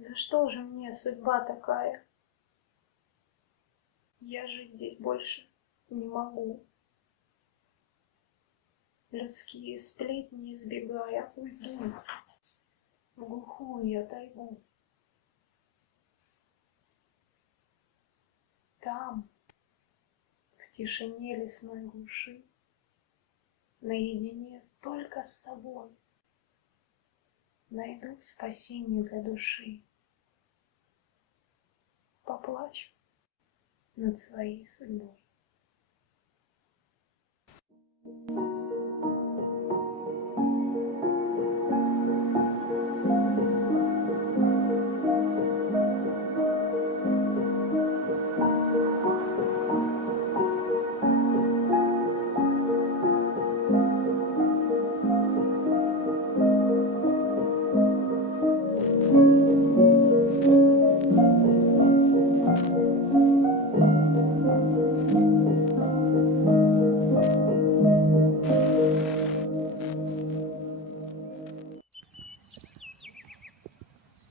За что же мне судьба такая? Я жить здесь больше не могу. Людские сплетни избегая, уйду в глухую я тайгу. Там, в тишине лесной глуши, наедине только с собой, найду спасение для души. Поплачу над своей судьбой.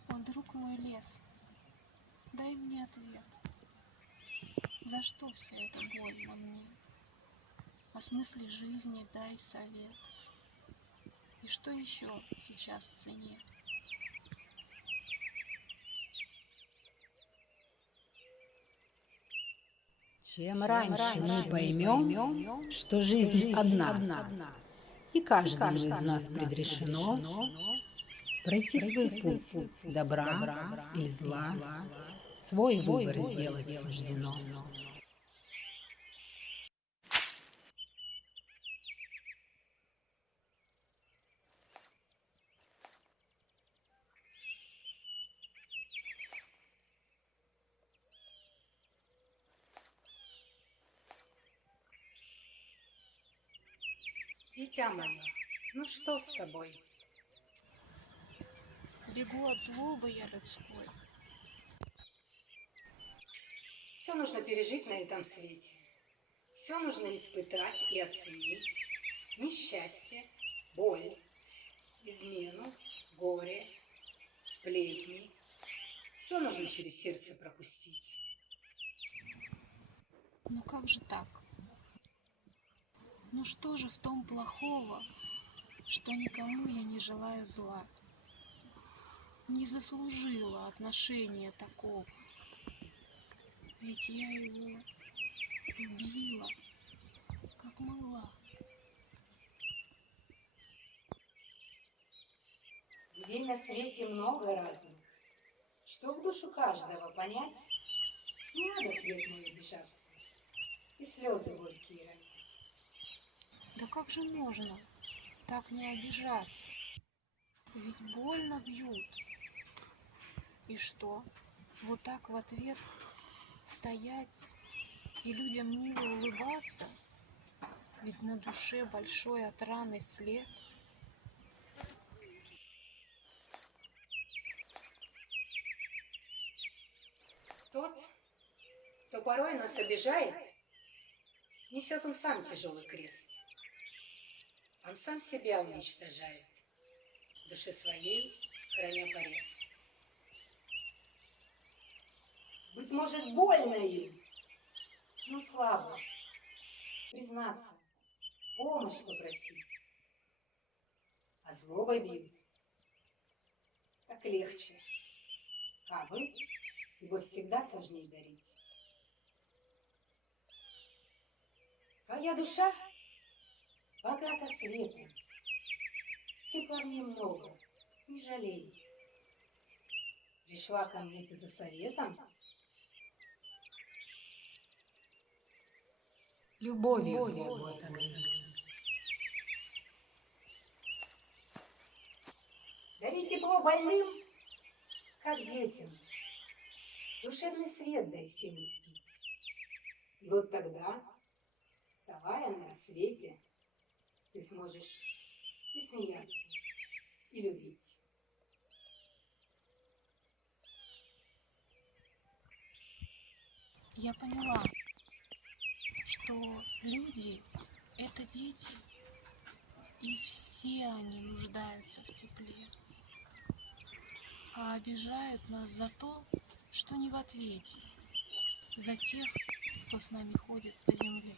О, друг мой лес, дай мне ответ. За что вся эта боль на мне? О смысле жизни дай совет. И что еще сейчас в цене? Чем раньше мы поймем, что жизнь одна, и каждому из нас предрешено пройти свой путь добра или зла, свой выбор сделать суждено. Дитя мое, ну что с тобой? Бегу от злобы я людской. Все нужно пережить на этом свете. Все нужно испытать и оценить. Несчастье, боль, измену, горе, сплетни. Все нужно через сердце пропустить. Ну как же так? Ну что же в том плохого, что никому я не желаю зла? Не заслужила отношения такого. Ведь я его любила, как могла. Людей на свете много разных. Что в душу каждого понять, не надо, свет мой, обижаться и слезы горькие ронять. Да как же можно так не обижаться? Ведь больно бьют. И что? Вот так в ответ стоять и людям мило улыбаться? Ведь на душе большой от раны след. Тот, кто порой нас обижает, несет он сам тяжелый крест. Он сам себя уничтожает, в душе своей храня порез. Быть может, больно им, но слабо признаться, помощь попросить. А злобой бьют, так легче. Кабы, ибо всегда сложнее дарить. Твоя душа богата светом, тепла в ней много, не жалей. Пришла ко мне ты за советом? Любовью злобу отогрей. Дари тепло больным, как детям. Душевный свет дай всем испить. И вот тогда, вставая на рассвете, ты сможешь и смеяться, и любить. Я поняла, что люди — это дети, и все они нуждаются в тепле. а обижают нас за то, что не в ответе, за тех, кто с нами ходит по земле.